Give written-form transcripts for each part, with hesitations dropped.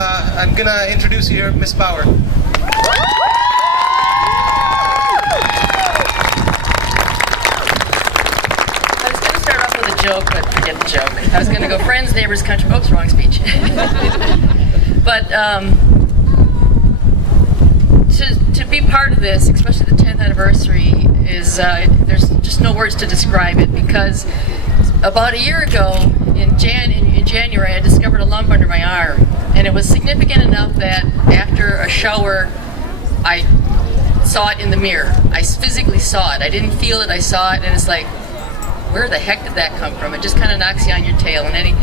I'm gonna introduce you here, Miss Bauer. I was going to start off with a joke, but forget the joke. I was going to go friends, neighbors, country. Oops, wrong speech. But to be part of this, especially the 10th anniversary, is there's just no words to describe it, because about a year ago, in January, I discovered a lump under my arm, and it was significant enough that after a shower, I saw it in the mirror. I physically saw it. I didn't feel it, I saw it, and it's like, where the heck did that come from? It just kind of knocks you on your tail, and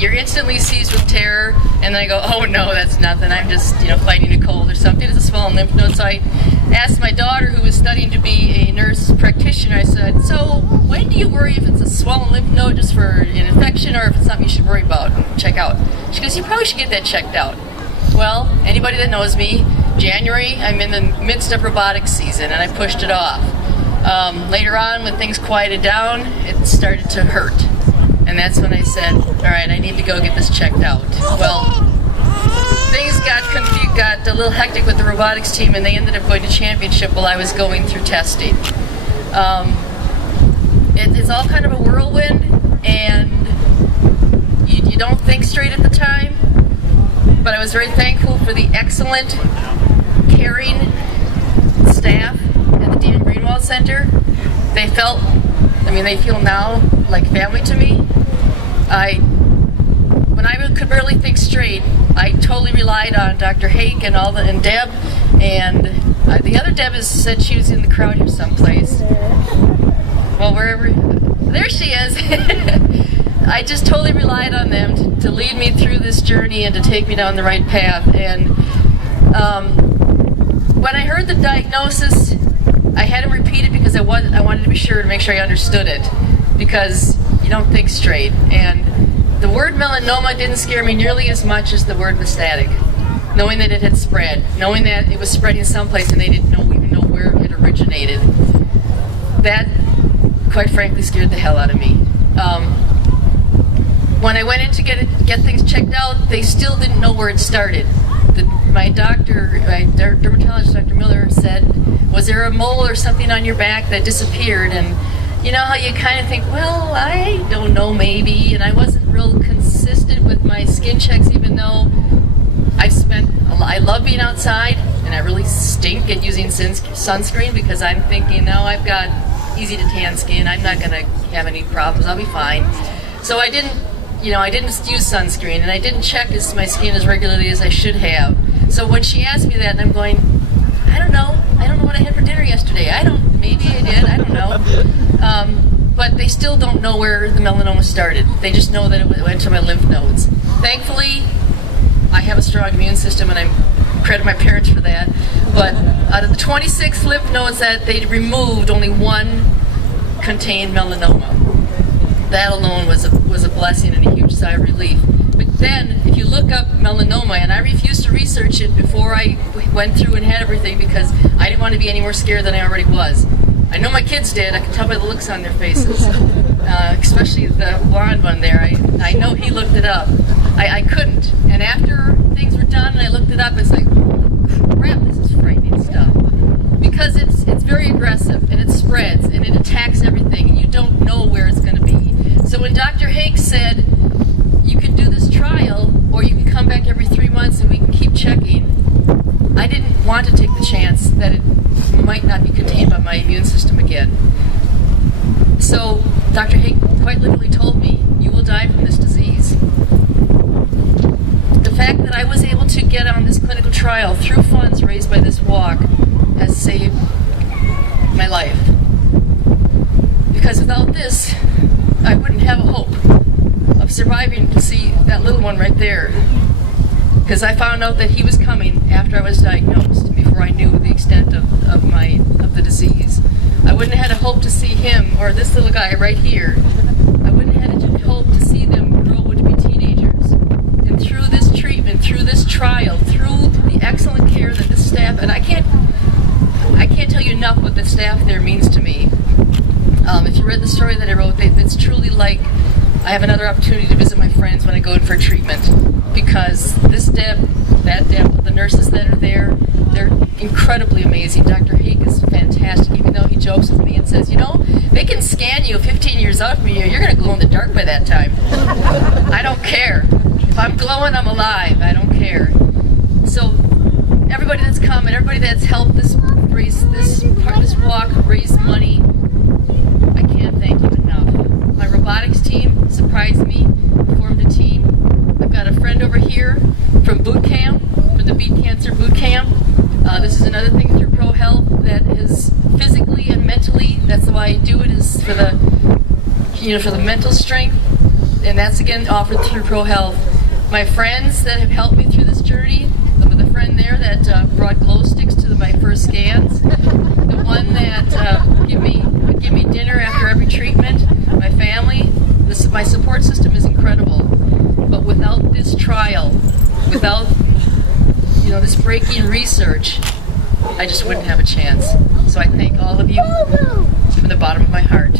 you're instantly seized with terror. And then I go, oh no, that's nothing. I'm just, fighting a cold or something. It's a swollen lymph node. So I asked my daughter, who was studying to be a nurse practitioner, I said, so when do you worry if it's a swollen lymph node just for an infection, or if it's something you should worry about and check out? She goes, you probably should get that checked out. Well, anybody that knows me, January, I'm in the midst of robotics season, and I pushed it off. Later on, when things quieted down, it started to hurt. And that's when I said, all right, I need to go get this checked out. Well, things got a little hectic with the robotics team, and they ended up going to championship while I was going through testing. It's all kind of a whirlwind, and you don't think straight at the time. But I was very thankful for the excellent, caring staff at the Dean Greenwald Center. They feel now like family to me. When I could barely think straight, I totally relied on Dr. Hake and Deb, and the other Deb said she was in the crowd here someplace. Well, there she is. I just totally relied on them to lead me through this journey and to take me down the right path. And when I heard the diagnosis, I had him repeat it because I wanted to be sure to make sure I understood it, because you don't think straight. And the word melanoma didn't scare me nearly as much as the word metastatic, knowing that it had spread, knowing that it was spreading someplace and they didn't even know where it originated. That, quite frankly, scared the hell out of me. When I went in to get things checked out, they still didn't know where it started. My dermatologist, Dr. Miller, said, was there a mole or something on your back that disappeared? And you know how you kind of think, well, I don't know, maybe. And I wasn't real consistent with my skin checks, even though I love being outside, and I really stink at using sunscreen, because I'm thinking, no, I've got easy to tan skin. I'm not going to have any problems. I'll be fine. So I didn't use sunscreen, and I didn't check my skin as regularly as I should have. So when she asked me that, and I'm going, I don't know what I had for dinner yesterday. Maybe I did, I don't know. But they still don't know where the melanoma started. They just know that it went to my lymph nodes. Thankfully, I have a strong immune system, and I credit my parents for that. But out of the 26 lymph nodes that they removed, only one contained melanoma. That alone was a blessing and a huge sigh of relief. But then, if you look up melanoma, and I refused to research it before I went through and had everything, because I didn't want to be any more scared than I already was. I know my kids did. I could tell by the looks on their faces, especially the blonde one there. I know he looked it up. I couldn't. And after things were done and I looked it up, it's like, crap, this is frightening stuff. Because it's very aggressive, and it spreads, and it attacks everything, and you don't know where it's going to be. So when Dr. Hake said, you can do this trial, or you can come back every 3 months and we can keep checking, I didn't want to take the chance that it might not be contained by my immune system again. So Dr. Hake quite literally told me, you will die from this disease. The fact that I was able to get on this clinical trial through funds raised by this walk has saved my life. Because without this, I wouldn't have a hope of surviving to see that little one right there. Because I found out that he was coming after I was diagnosed, before I knew the extent of the disease. I wouldn't have had a hope to see him, or this little guy right here. I wouldn't have had a hope to see them grow to be teenagers. And through this treatment, through this trial, through the excellent care that the staff, and I can't tell you enough what the staff there means to me. If you read the story that I wrote, it's truly like I have another opportunity to visit my friends when I go in for treatment, because this Deb the nurses that are there, they're incredibly amazing. Dr. Haig is fantastic, even though he jokes with me and says, they can scan you 15 years out from you, you're going to glow in the dark by that time. I don't care. If I'm glowing, I'm alive. I don't care. So everybody that's come and everybody that's helped this walk raise money, I can't thank you enough. My robotics team surprised me, formed a team. I've got a friend over here from boot camp, from the Beat Cancer boot camp. This is another thing through Pro Health that is physically and mentally, that's why I do it, is for the for the mental strength, and that's again offered through Pro Health. My friends that have helped me through this journey, the friend there that brought glow sticks to my first scans, the one that would give me dinner after every treatment, my family, my support system is incredible. But without this trial, without this breaking research, I just wouldn't have a chance. So I thank all of you from the bottom of my heart.